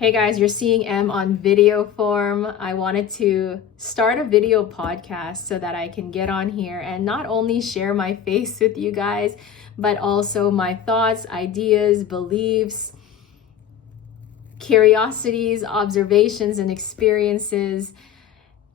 Hey guys, you're seeing Em on video form. I wanted to start a video podcast so that I can get on here and not only share my face with you guys, but also my thoughts, ideas, beliefs, curiosities, observations, and experiences.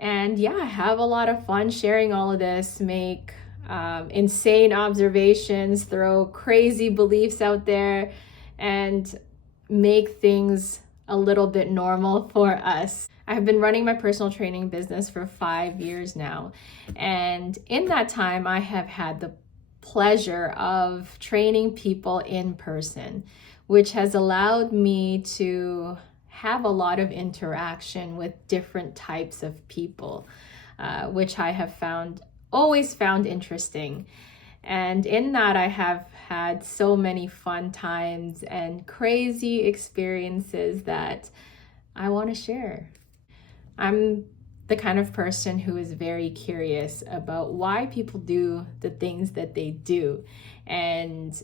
And yeah, have a lot of fun sharing all of this, make insane observations, throw crazy beliefs out there, and make things a little bit normal for us. I've been running my personal training business for 5 years now. And in that time, I have had the pleasure of training people in person, which has allowed me to have a lot of interaction with different types of people, which I have always found interesting. And in that, I have had so many fun times and crazy experiences that I want to share. I'm the kind of person who is very curious about why people do the things that they do and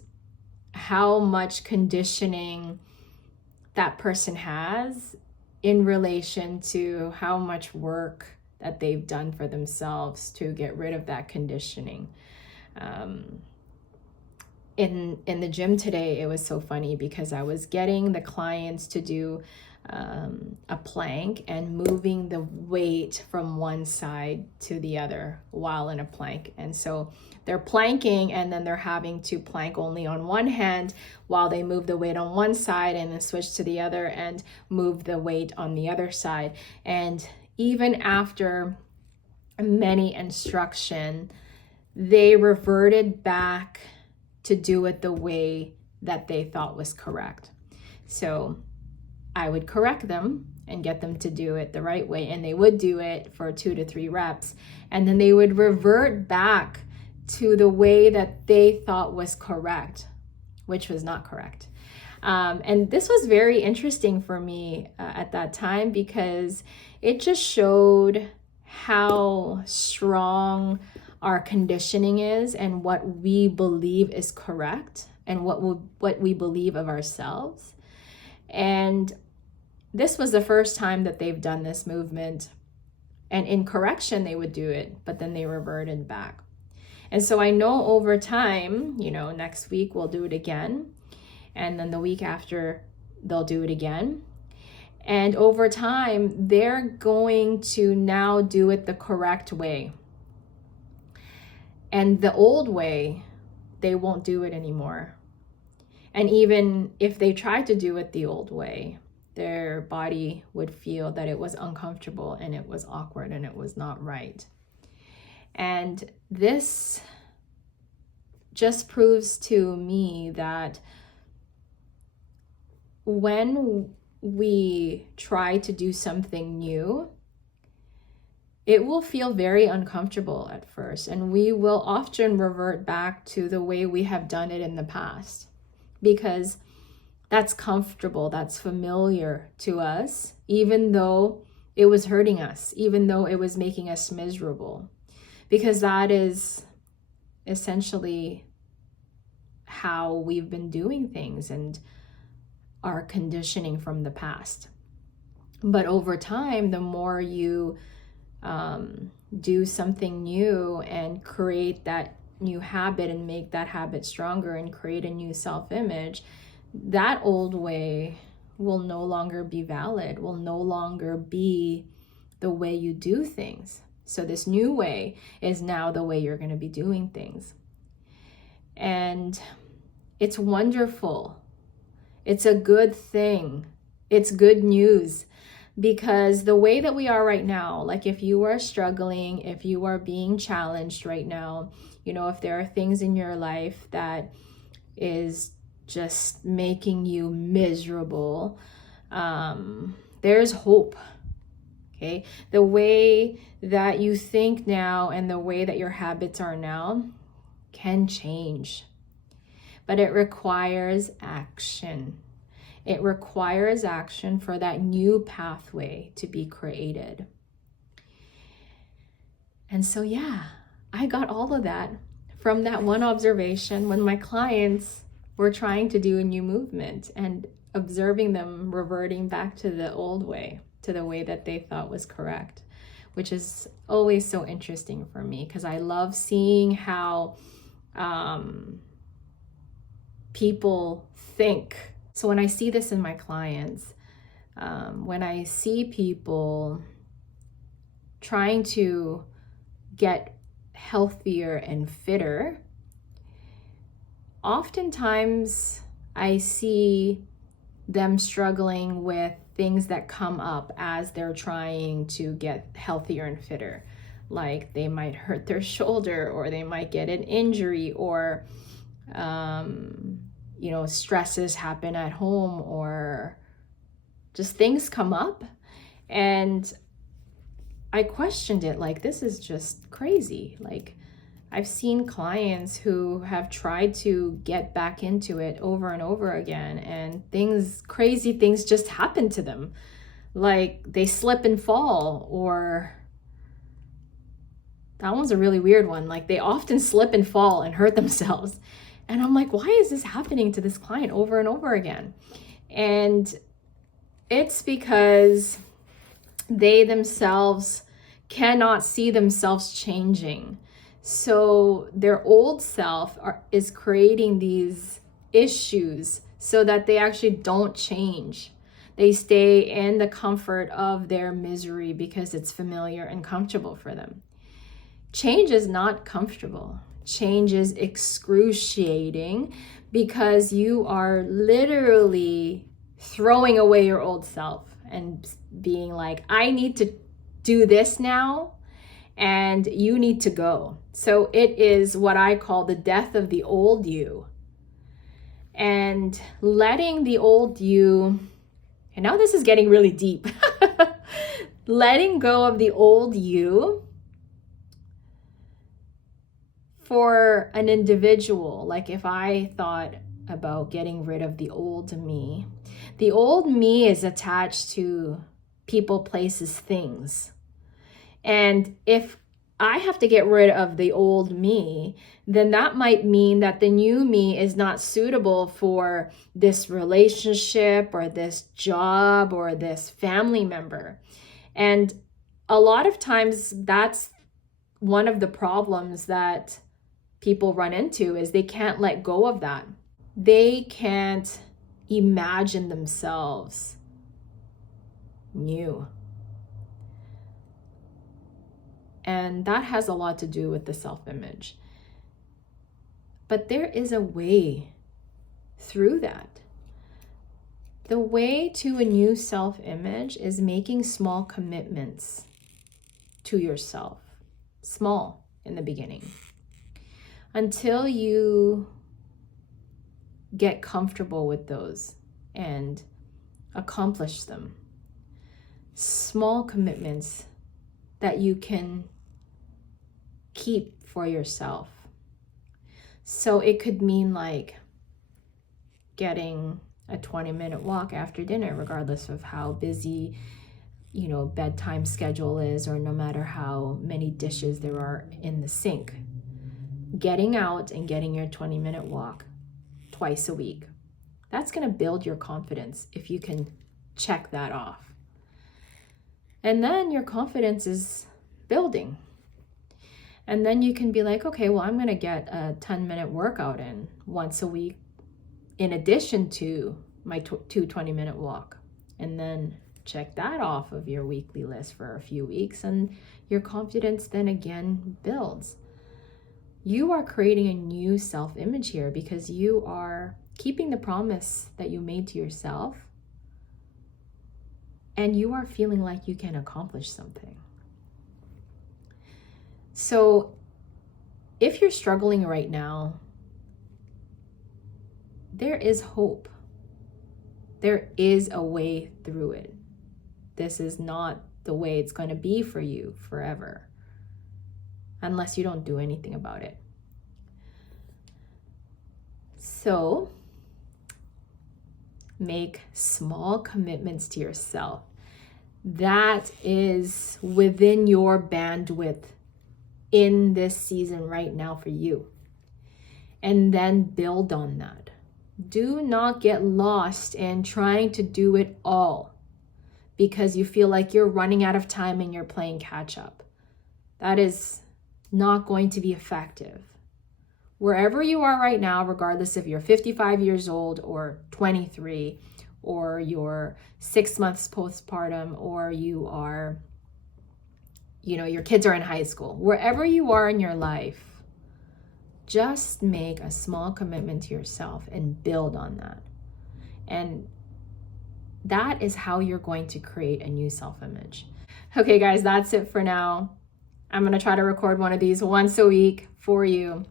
how much conditioning that person has in relation to how much work that they've done for themselves to get rid of that conditioning. In the gym today, it was so funny because I was getting the clients to do a plank and moving the weight from one side to the other while in a plank. And so they're planking and then they're having to plank only on one hand while they move the weight on one side and then switch to the other and move the weight on the other side. And even after many instruction, they reverted back to do it the way that they thought was correct. So I would correct them and get them to do it the right way, and they would do it for 2 to 3 reps, and then they would revert back to the way that they thought was correct, which was not correct. And this was very interesting for me at that time because it just showed how strong our conditioning is and what we believe is correct and what we believe of ourselves. And this was the first time that they've done this movement, and in correction they would do it, but then they reverted back. And so I know over time, next week we'll do it again, and then the week after they'll do it again. And over time, they're going to now do it the correct way. And the old way, they won't do it anymore. And even if they tried to do it the old way, their body would feel that it was uncomfortable and it was awkward and it was not right. And this just proves to me that when we try to do something new, it will feel very uncomfortable at first, and we will often revert back to the way we have done it in the past because that's comfortable, that's familiar to us, even though it was hurting us, even though it was making us miserable, because that is essentially how we've been doing things and our conditioning from the past. But over time, the more you do something new and create that new habit and make that habit stronger and create a new self-image, that old way will no longer be valid, will no longer be the way you do things. So this new way is now the way you're going to be doing things. And it's wonderful. It's a good thing. It's good news. Because the way that we are right now, like if you are struggling, if you are being challenged right now, if there are things in your life that is just making you miserable, there's hope. Okay? The way that you think now and the way that your habits are now can change. But it requires action. It requires action for that new pathway to be created. And so, I got all of that from that one observation when my clients were trying to do a new movement and observing them reverting back to the old way, to the way that they thought was correct, which is always so interesting for me because I love seeing how people think. So when I see this in my clients, when I see people trying to get healthier and fitter, oftentimes I see them struggling with things that come up as they're trying to get healthier and fitter. Like they might hurt their shoulder, or they might get an injury, or stresses happen at home, or just things come up. And I questioned it, like, this is just crazy. Like, I've seen clients who have tried to get back into it over and over again, and crazy things just happen to them. Like they slip and fall, or that one's a really weird one. Like they often slip and fall and hurt themselves. And I'm like, why is this happening to this client over and over again? And it's because they themselves cannot see themselves changing. So their old self is creating these issues so that they actually don't change. They stay in the comfort of their misery because it's familiar and comfortable for them. Change is not comfortable. Change is excruciating because you are literally throwing away your old self and being like, I need to do this now, and you need to go. So it is what I call the death of the old you. And letting the old you, and now this is getting really deep, letting go of the old you for an individual, like if I thought about getting rid of the old me is attached to people, places, things. And if I have to get rid of the old me, then that might mean that the new me is not suitable for this relationship or this job or this family member. And a lot of times that's one of the problems that people run into, is they can't let go of that. They can't imagine themselves new. And that has a lot to do with the self-image. But there is a way through that. The way to a new self-image is making small commitments to yourself. Small in the beginning. Until you get comfortable with those and accomplish them. Small commitments that you can keep for yourself. So it could mean like getting a 20-minute walk after dinner, regardless of how busy, bedtime schedule is, or no matter how many dishes there are in the sink. Getting out and getting your 20-minute walk twice a week. That's going to build your confidence if you can check that off. And then your confidence is building. And then you can be like, okay, well, I'm going to get a 10-minute workout in once a week in addition to my 20-minute walk. And then check that off of your weekly list for a few weeks, and your confidence then again builds. You are creating a new self-image here because you are keeping the promise that you made to yourself, and you are feeling like you can accomplish something. So if you're struggling right now, there is hope. There is a way through it. This is not the way it's going to be for you forever, unless you don't do anything about it. So make small commitments to yourself. That is within your bandwidth in this season right now for you. And then build on that. Do not get lost in trying to do it all because you feel like you're running out of time and you're playing catch up. That is not going to be effective. Wherever you are right now, regardless if you're 55 years old or 23, or you're 6 months postpartum, or you are, your kids are in high school, wherever you are in your life, just make a small commitment to yourself and build on that. And that is how you're going to create a new self-image. Okay, guys, that's it for now. I'm going to try to record one of these once a week for you.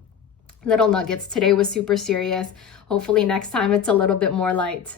Little nuggets. Today was super serious. Hopefully next time it's a little bit more light.